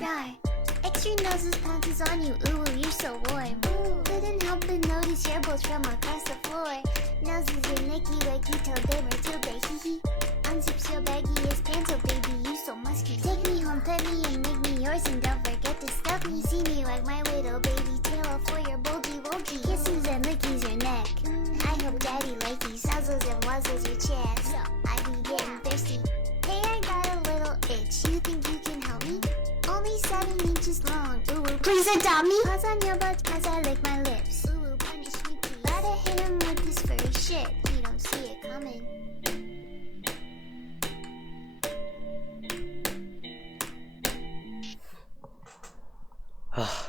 Right. Extra noses pounces on you, ooh, you're so warm. Couldn't help but notice hair bolts from across the floor. Noses are nicky, wakey, till day or till day, hee hee. Unzips your baggy as pants, oh baby, you so musky. Take me home, pet me, and make me yours, and don't forget to stuff me. See me like my little baby tail for your bulgy wulgy. Kisses and lickies your neck. I hope daddy likey, nuzzles and wuzzles your chest. I be getting thirsty. Hey, I got a little itch. You think you can help me? Only 7 inches long. Ooh, please adopt me. Paws on your butt as I lick my lips. Ooh, punish me, please. Gotta hit him with this furry shit. He don't see it coming. Ah.